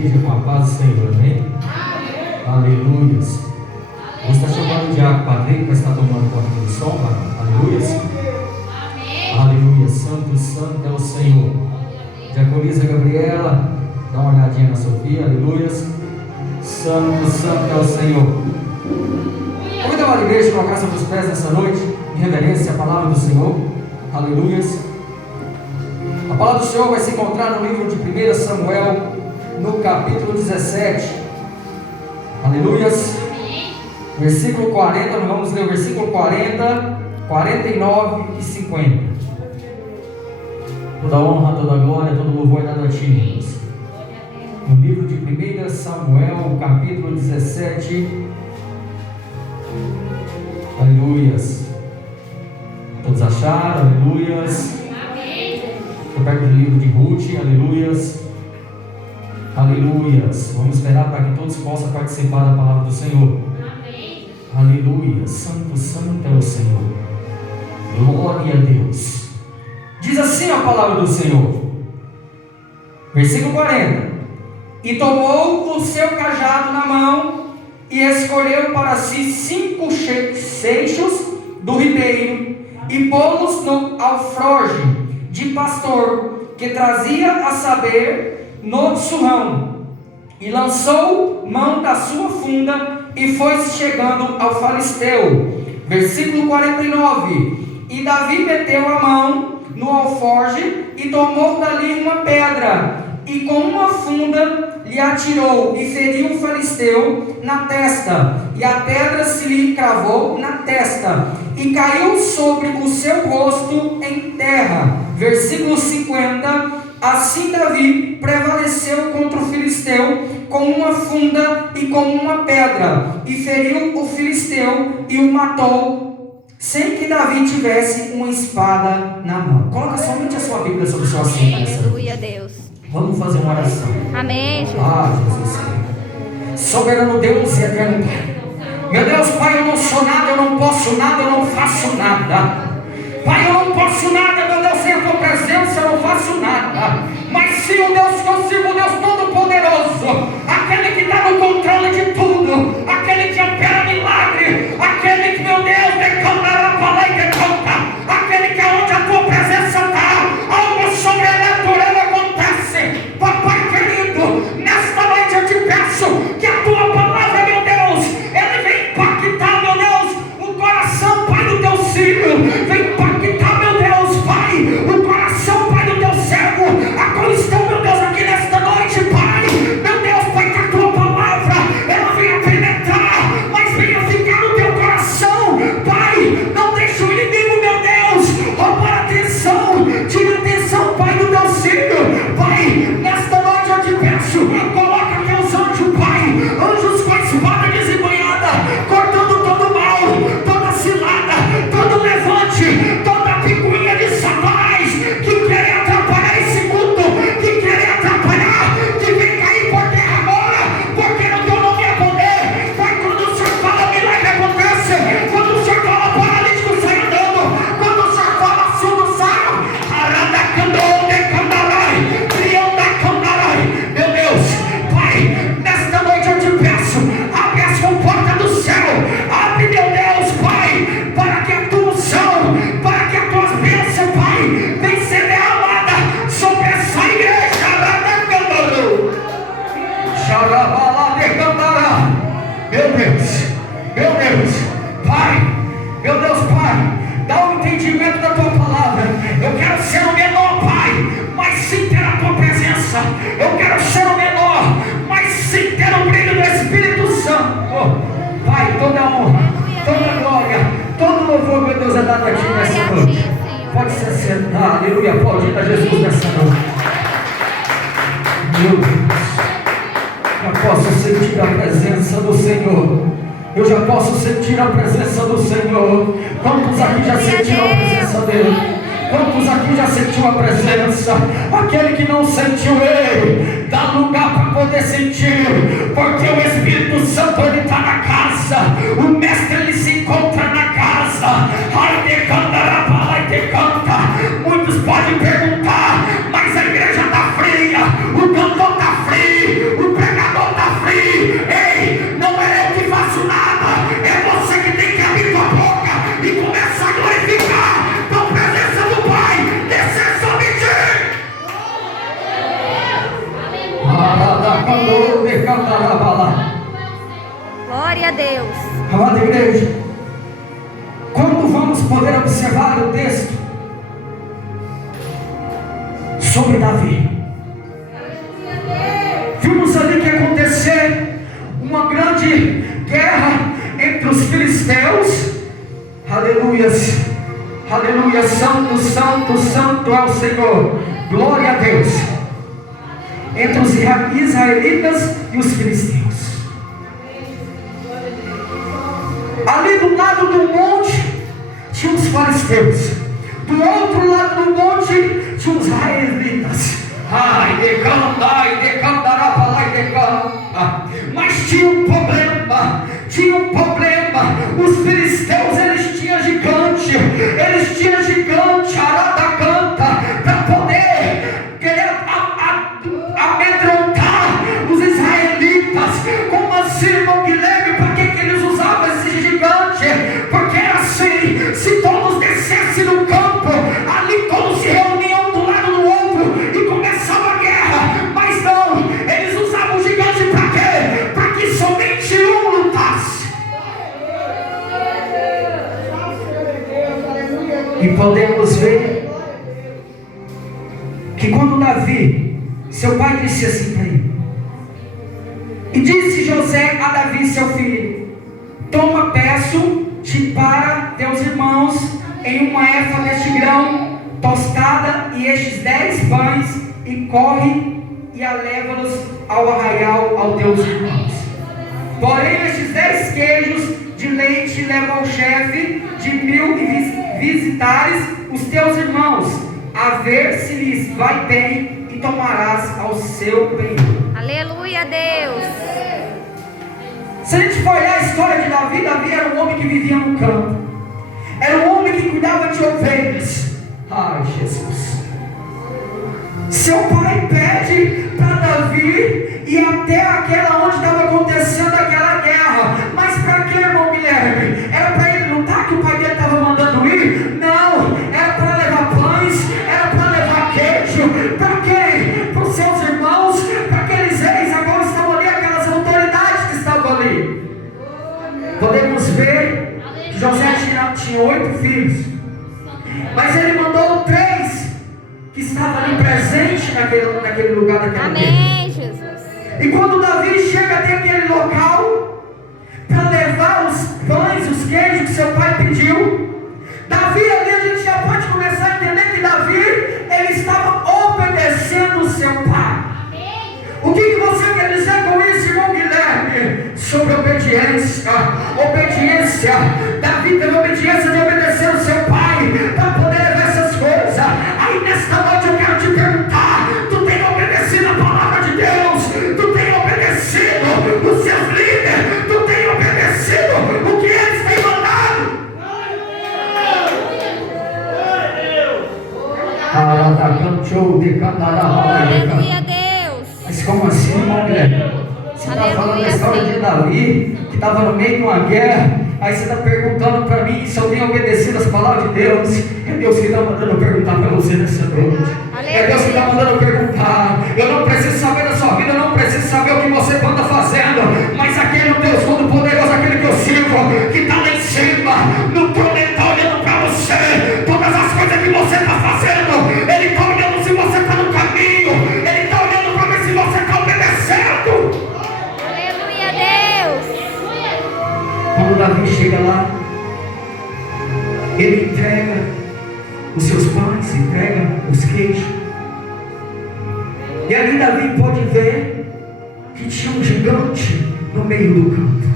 igreja com a paz do Senhor, amém? Aleluias. Você está chamando o Diácono Patrick para estar tomando conta do som, aleluias. Aleluia, santo, santo é o Senhor. Diaconisa Gabriela, dá uma olhadinha na Sofia, aleluias. Santo, santo é o Senhor. Convido a igreja a colocar sobre os pés nessa noite, em reverência à palavra do Senhor, aleluias. A palavra do Senhor vai se encontrar no livro de 1 Samuel, no capítulo 17, aleluias. Versículo 40, nós vamos ler o versículo 40, 49 e 50. Toda honra, toda glória, todo louvor é dado a ti, Deus. No livro de 1 Samuel, capítulo 17, aleluias. Todos acharam, aleluias. Estou perto do livro de Ruth, aleluias. Aleluias. Vamos esperar para que todos possam participar da palavra do Senhor. Aleluia, santo, santo é o Senhor. Glória a Deus. Diz assim a palavra do Senhor, versículo 40: E tomou o seu cajado na mão, e escolheu para si 5 seixos do ribeiro, e pô-los no alfroge de pastor, que trazia a saber no surrão, e lançou mão da sua funda, e foi chegando ao filisteu. Versículo 49: E Davi meteu a mão no alforge, e tomou dali uma pedra, e com uma funda lhe atirou, e feriu o filisteu na testa, e a pedra se lhe cravou na testa, e caiu sobre o seu rosto em terra. Versículo 50: Assim Davi prevaleceu contra o filisteu com uma funda e com uma pedra, e feriu o filisteu e o matou, sem que Davi tivesse uma espada na mão. Coloca somente a sua Bíblia sobre o seu assento. Aleluia, Deus. Vamos fazer uma oração. Amém, Jesus. Jesus. Soberano Deus e eterno Pai. Meu Deus, Pai, eu não sou nada, eu não posso nada, eu não faço nada. Pai, eu não posso nada, meu Deus, sem a tua presença eu não faço nada. Mas sim o Deus que eu sirvo, o Deus Todo-Poderoso, aquele que está no controle de tudo, aquele que opera milagre, aquele que, meu Deus, decantará para lá e decanta, aquele que aonde a tua presença está, algo sobrenatural acontece. Papai querido, nesta noite eu te peço que a tua palavra, meu Deus, ele vem impactar, meu Deus, o coração, Pai, do teu filho, vem impactar, meu Deus, Pai, o coração, Pai, do teu servo, a qual estão, meu Deus, aqui nesta noite, Pai, meu Deus, Pai, que a tua palavra, ela venha penetrar, mas venha ficar no teu coração, Pai, não deixe o inimigo, meu Deus, roubar a atenção, tira a atenção, Pai, do teu filho, Pai, nesta noite eu te peço, coloca teus anjos, Pai, anjos com a espada desembanhada, cortando todo mal, toda cilada, todo levante, toda picuinha de Satanás, que quer atrapalhar esse culto, que quer atrapalhar, que vem cair por terra agora, porque no teu nome é poder. Pai, quando o Senhor fala, milagre acontece, quando o Senhor fala, paralítico sai andando, quando o Senhor fala, surdo sai, meu Deus, Pai, nesta noite eu te peço, abre as comportas do céu, abre, meu Deus, Pai, para que a tua unção, para que as tuas bênçãos, Pai, venha ser derramada sobre essa igreja. Meu Deus, Pai, meu Deus, Pai, dá um entendimento da tua palavra. Eu quero ser o menor, Pai, mas sim ter a tua presença. Eu quero ser o menor, mas sim ter o brilho do Espírito Santo. Pai, toda honra, toda glória, todo louvor, meu Deus, é dado a ti nessa noite. Pode se sentar, aleluia, pode ir a Jesus nessa noite. Meu Deus, já posso sentir a presença do Senhor. Eu já posso sentir a presença do Senhor. Quantos aqui já sentiram a presença dele? Quantos aqui já sentiu a presença? Aquele que não sentiu, ele dá lugar para poder sentir, porque o Espírito Santo ele está na casa, o Mestre ele se encontra na casa. Ai, decanta. Muitos podem perguntar, mas a igreja está fria, o cantor está frio, o Glória a Deus. Amada igreja, quando vamos poder observar o texto sobre Davi, vimos ali que acontecer uma grande guerra entre os filisteus. Aleluias, aleluia, santo, santo, santo é o Senhor, glória a Deus, entre os israelitas e os filisteus. Ali do lado do monte tinha os filisteus, do outro lado do monte tinha os israelitas. Mas tinha um problema, os filisteus, eles tinham gigante, Arada canta, para poder querer amedrontar os israelitas. Como assim, irmão Guilherme? Para que eles usavam esse gigante? Porque era assim, se todos descessem no campo, ali todos se reuniam do lado do outro e começava a guerra. Mas não, eles usavam o gigante para quê? Para que somente um lutasse. E podemos ver que quando Davi, seu pai disse assim para ele, e disse José a Davi seu filho: toma, peço-te para teus irmãos em uma éfa deste grão tostada e estes 10 pães, e corre e aleva-los ao arraial aos teus irmãos. Porém estes 10 queijos de leite leva ao chefe de 1000 e visitares os teus irmãos, a ver se lhes vai bem, e tomarás ao seu bem. Aleluia, Deus. Se a gente for olhar a história de Davi, Davi era um homem que vivia no campo, era um homem que cuidava de ovelhas. Ai, Jesus. Seu pai pede para Davi ir até aquela onde estava acontecendo aquela guerra. Mas para que, irmão Guilherme? Era para ele lutar, que o pai dele estava mandando ir? Não, era para levar pães, era para levar queijo. Para quê? Para os seus irmãos, para aqueles reis agora estavam ali, aquelas autoridades que estavam ali. Podemos ver que José tinha 8 filhos, mas ele mandou 3 que estavam ali presentes naquele lugar daquela guerra. Amém, Jesus. E quando Davi chega até aquele local para levar os pães, os queijos que seu pai pediu, Davi, ali a gente já pode começar a entender que Davi, ele estava obedecendo o seu pai. O que você quer dizer com isso, irmão Guilherme? Sobre obediência. Obediência. Davi teve obediência de obedecer o seu pai para poder levar essas coisas. Aí nesta noite eu quero te perguntar: tu tem obedecido a palavra de Deus? Tu tem obedecido os seus líderes? Tu tem obedecido o que eles têm mandado? Aleluia, Deus. Mas como assim, irmão Guilherme? Você está falando da história de Davi, que estava no meio de uma guerra. Aí você está perguntando para mim se eu tenho obedecido as palavras de Deus. É Deus que está mandando eu perguntar para você nessa noite. É Deus que está mandando eu perguntar. Eu não preciso saber da sua vida, eu não preciso saber o que você anda fazendo. Mas aquele Deus Todo-Poderoso, aquele que eu sirvo, que está lá em cima, no trono, Ele está olhando para você. Todas as coisas que você está fazendo, Ele está olhando se você está no caminho. Ele está olhando para ver se você está obedecendo. Quando Davi chega lá, ele entrega os seus pães, entrega os queijos. E ali Davi pode ver que tinha um gigante no meio do campo.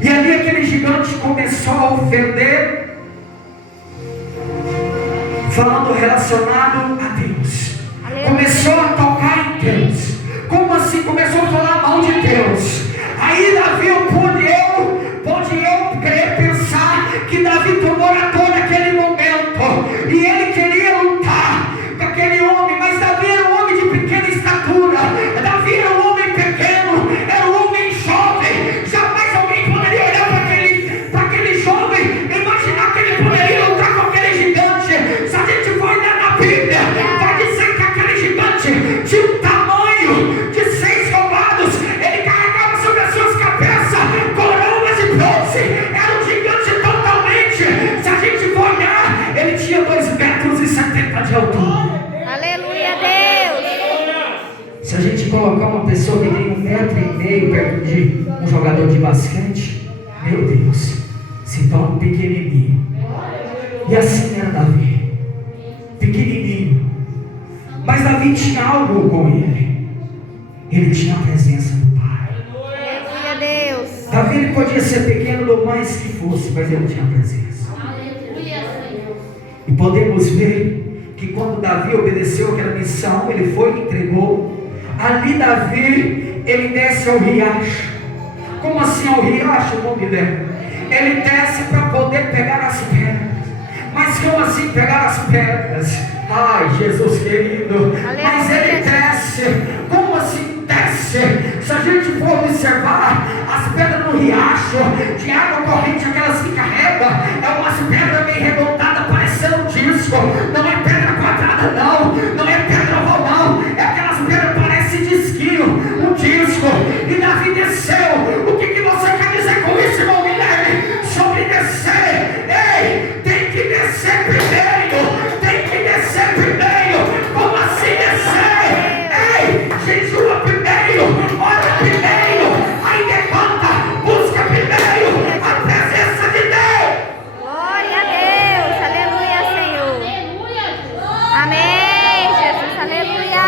E ali aquele gigante começou a ofender, falando relacionado a Deus. Começou a tocar em Deus. Como assim? Começou a falar mal de Deus. Aí Davi, pode eu querer pensar que Davi tomou a dor naquele momento, e ele queria lutar com aquele homem, mas Davi era um homem de pequena estatura, Davi era um homem pequeno, era um homem jovem. Jamais alguém poderia olhar para aquele jovem e imaginar que ele poderia lutar com aquele gigante. Se a gente for olhar na Bíblia, vai dizer que aquele gigante tinha um tamanho de 6 covardes. Se a gente colocar uma pessoa que tem 1,5 metro perto de um jogador de basquete, meu Deus, se torna pequenininho. E assim era Davi, pequenininho. Mas Davi tinha algo com ele. Ele tinha a presença do Pai. Aleluia, Deus. Davi ele podia ser pequeno do mais que fosse, mas ele tinha a presença. E podemos ver que quando Davi obedeceu aquela missão, ele foi e entregou. Ali Davi, ele desce ao riacho. Como assim ao riacho, meu Guilherme? Ele desce para poder pegar as pedras. Mas como assim pegar as pedras? Ai, Jesus querido. Mas ele desce. Como assim desce? Se a gente for observar as pedras no riacho de água corrente, aquelas que carrega, é umas pedras meio arredondadas, parecendo um disco. Não é pedra quadrada, não é pedra oval, não. É aquelas pedras que parecem disquinho, um disco. E Davi desceu. O que você quer dizer com isso, irmão Guilherme? Sobre descer. Ei, tem que descer primeiro. Tem que descer primeiro. Como assim descer? Ei, jejua primeiro. Ora primeiro. Aí levanta. Busca primeiro a presença de Deus. Glória a Deus. Aleluia, Senhor. Amém, Jesus. Aleluia.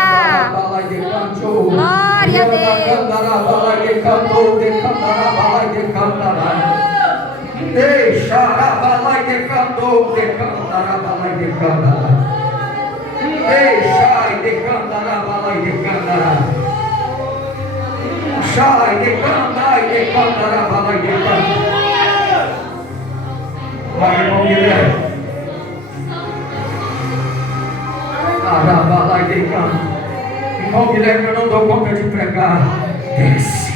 Glória a Deus. Deixa a balai de canto, de cantar a balai de cantar. Deixa de cantar a balai de cantar. Sai de cantar e de cantar a balai de cantar. Vai, irmão Guilherme. A balai de cantar. Irmão Guilherme, eu não dou conta de pregar. Desce.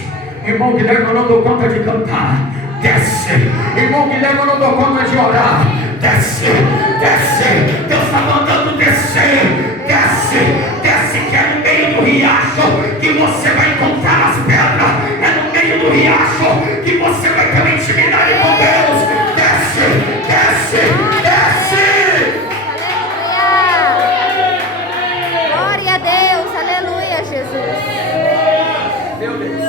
Irmão Guilherme, eu não dou conta de cantar. Desce, irmão Guilherme, eu não dou conta de orar. Desce, desce, Deus está mandando descer. Desce, desce, que é no meio do riacho que você vai encontrar as pedras. É no meio do riacho que você vai ter uma intimidade com Deus. Desce, desce, desce. Aleluia. Glória a Deus. Aleluia, Jesus. Meu Deus.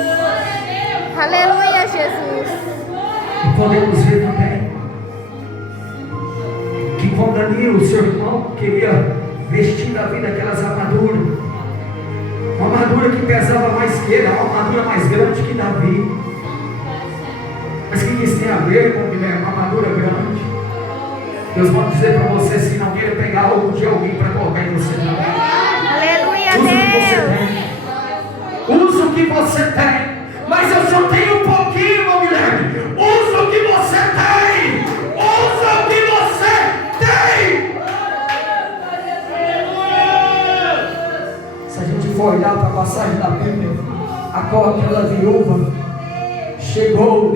Aleluia, Jesus. Podemos ver também que quando Daniel, seu irmão, queria vestir Davi daquelas armaduras, uma armadura que pesava mais que ele, uma armadura mais grande que Davi. Mas o que isso tem a ver com uma armadura grande? Deus pode dizer para você, se não queira pegar algo de alguém para colocar em você, não. Aleluia, Deus. Usa o que você tem. Mas eu só tenho um pouquinho, meu Guilherme. Usa o que você tem. Usa o que você tem. Se a gente for olhar para a passagem da Bíblia, aquela viúva chegou,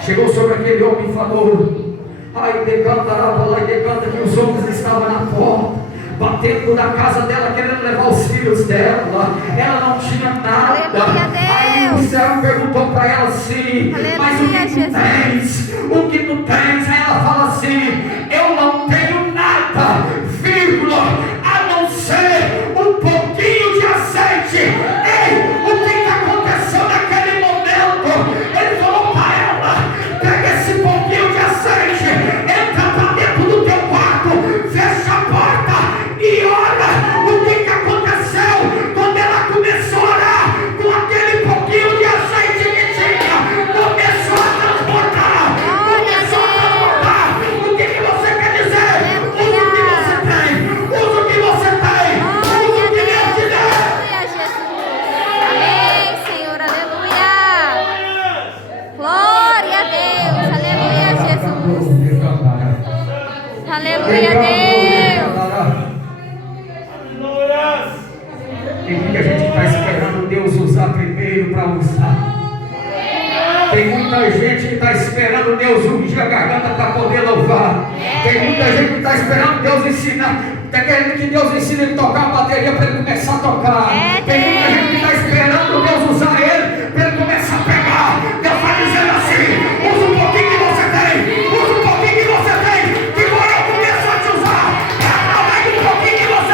chegou sobre aquele homem e falou: ai, decanta, que os homens estavam na porta, batendo na casa dela, querendo levar os filhos dela. Ela não tinha nada. Aí o céu perguntou para ela assim: mas o que tu tens? O que tu tens? Aí ela fala assim: eu não tenho nada, vírgula, a não ser um pouquinho de azeite. Ei, o que aconteceu naquele momento? Ele falou para ela: pega esse pouquinho de azeite, entra para dentro do teu quarto, fecha a porta e ora. O que aconteceu quando ela começou a orar? Com aquele pouquinho de azeite que tinha, começou a transportar. Começou a transportar. O que você quer dizer? Usa o que você tem. Usa o que você tem. Usa o que Deus te deu. Aleluia, Jesus. Amém, Senhor. Aleluia. Glória a Deus. Aleluia, Jesus. Aleluia, Deus. Tem muita gente que está esperando Deus usar primeiro para usar. Tem muita gente que está esperando Deus ungir a garganta para poder louvar. Tem muita gente que está esperando Deus ensinar. Está querendo que Deus ensine ele a tocar a bateria para ele começar a tocar. Tem muita gente que está esperando Deus usar ele para ele começar a pegar. Deus está dizendo assim: usa um pouquinho que você tem. Usa um pouquinho que você tem. Que agora eu começo a te usar. É através do pouquinho que você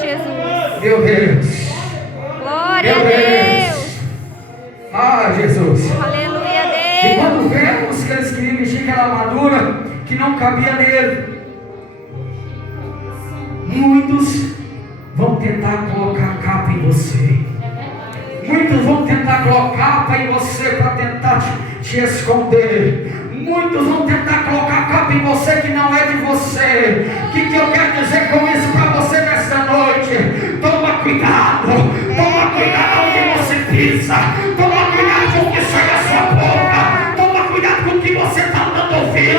Jesus. Meu Deus. Glória a Meu Deus. Deus. Ah, Jesus. Aleluia a E Deus. quando vemos que eles queriam vestir aquela armadura que não cabia nele, muitos vão tentar colocar capa em você. Muitos vão tentar colocar capa em você para tentar te esconder. Muitos vão tentar colocar capa em você que não é de você. O que eu quero dizer com isso para você nesta noite? Toma cuidado. Toma cuidado onde você pisa. Toma cuidado com o que sai da sua boca. Toma cuidado com o que você está dando ouvido.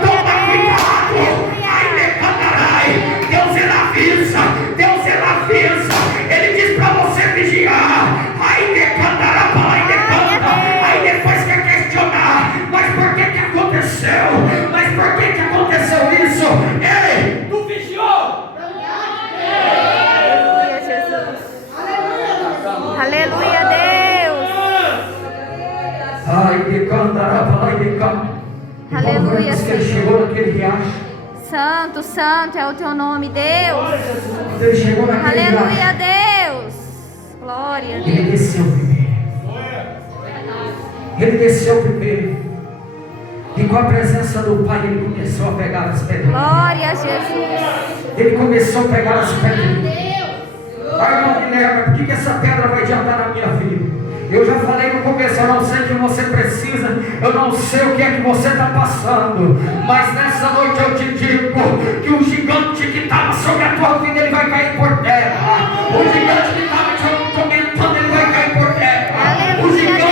Toma cuidado. Ai, decantarai. Deus ele avisa. Deus ele avisa. Ele diz para você vigiar. Ai, decantará, ai, decanta. Aí depois quer questionar. Mas por que aconteceu? Mas por que aconteceu isso? Ei, tu vigiou? Aleluia, Jesus. Aleluia a Deus. Ai, decantará, ai, decanta. Aleluia, que ele Senhor. chegou naquele riacho. Santo, santo é o teu nome, Deus. Quando ele chegou naquele Aleluia riacho, a Deus. Glória a Deus. ele desceu primeiro. Ele desceu primeiro. E com a presença do Pai, ele começou a pegar as pedras. Glória a Jesus. Ele começou a pegar as pedras. Ai, irmão Guilherme, por que essa pedra vai adiantar na minha vida? Eu já falei no começo, eu não sei o que você precisa, eu não sei o que é que você está passando, mas nessa noite eu te digo que o gigante que estava sobre a tua vida, ele vai cair por terra. O gigante que estava te comentando, ele vai cair por terra. O gigante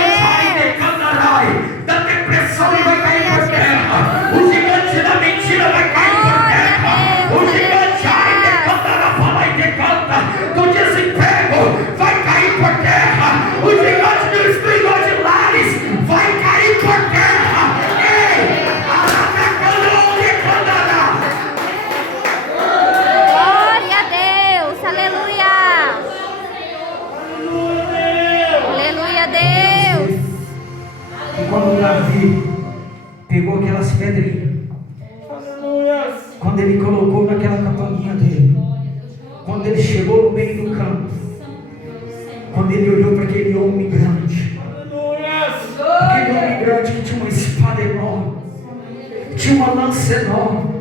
da depressão, ele vai cair por terra. O gigante da mentira vai cair por terra. O gigante do desemprego vai cair por terra. O gigante do escritor de lares vai cair por terra. Ei, Glória a Deus. Aleluia. Aleluia a Deus. E quando Davi pegou aquelas pedrinhas, quando ele colocou naquela campainha dele, quando ele chegou no meio do campo, quando ele olhou para aquele homem grande, aquele homem grande que tinha uma espada enorme, tinha uma lança enorme,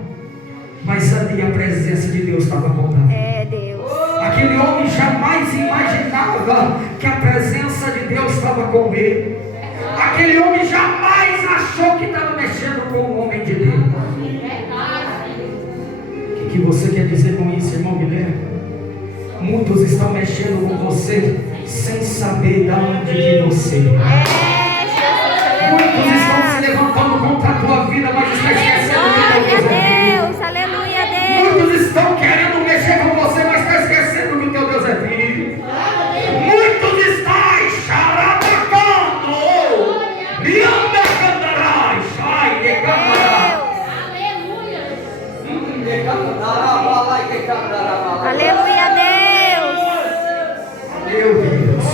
mas ali a presença de Deus estava com Davi. É Deus. Aquele homem jamais imaginava que a presença de Deus estava com ele. Aquele homem jamais achou que estava mexendo com o homem de Deus. O que você quer dizer com isso, irmão Guilherme? Muitos estão mexendo com você sem saber de onde vem você. Muitos estão se levantando contra a tua vida, mas estão esquecendo que teu Deus é vivo. Aleluia a Deus. Muitos estão querendo mexer com você, mas estão esquecendo que o teu Deus é vivo. Muitos estão xarabacando e andacandarai, sai de candarai. Aleluia a Deus. Meu Deus.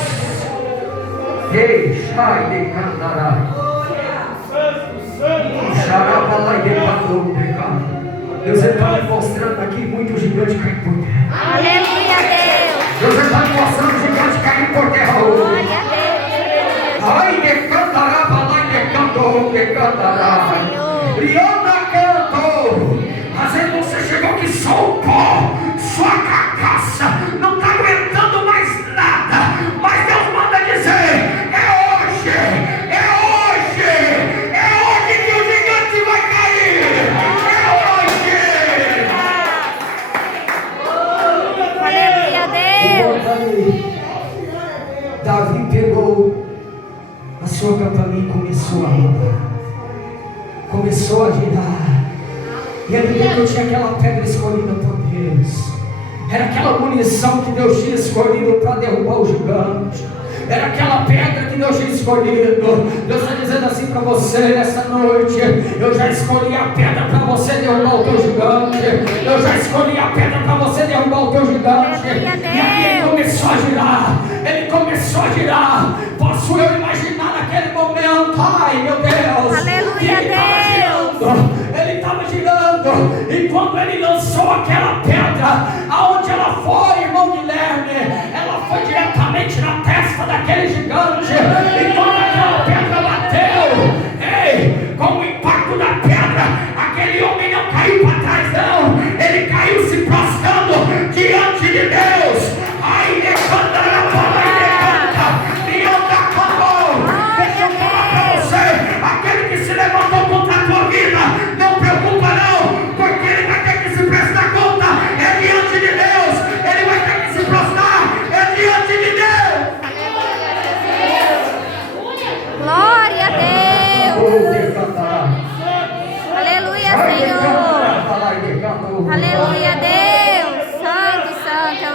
Ei, sai de candarai. Xarabalai de candarai. Deus está me mostrando aqui muito gigante caindo por terra. Aleluia a Deus. Deus está me mostrando gigante caindo por terra hoje. Glória a Deus. Ai, de cantará, balai de cantou, de cantará. Riona cantou. Às vezes você chegou aqui só o pó, só a carcaça, não está aguentando mais nada. Mas Deus manda dizer: é hoje que o gigante vai cair. Aleluia a Deus. Davi pegou a sua campainha e começou a rodar, começou a girar. E ali dentro tinha aquela pedra escolhida por Deus. Era aquela munição que Deus tinha escolhido para derrubar o gigante. Era aquela pedra que Deus tinha escolhido. Deus está dizendo assim para você nessa noite: eu já escolhi a pedra para você derrubar o teu gigante. Eu já escolhi a pedra para você derrubar o teu gigante. E aí ele começou a girar. Ele começou a girar. Posso eu imaginar naquele momento? Ai, meu Deus. Aleluia, Deus. Ele estava girando. E quando ele lançou aquela pedra, aonde ela foi,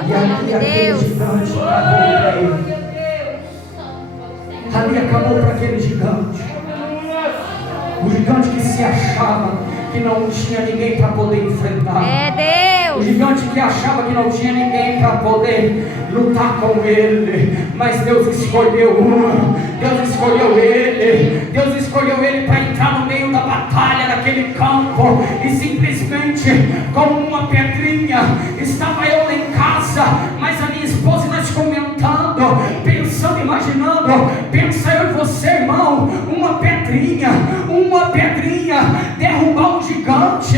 E ali aquele gigante acabou para ele. Ali acabou para aquele gigante. O gigante que se achava que não tinha ninguém para poder enfrentar. É Deus. O gigante que achava que não tinha ninguém para poder lutar com ele. Mas Deus escolheu um. Deus escolheu ele. Deus escolheu ele para entrar no meio da batalha, naquele campo. E simplesmente, como uma pedrinha, estava eu lá em casa, mas a minha esposa nós comentando, pensando, imaginando. Pensa eu e você, irmão, uma pedrinha derrubar um gigante,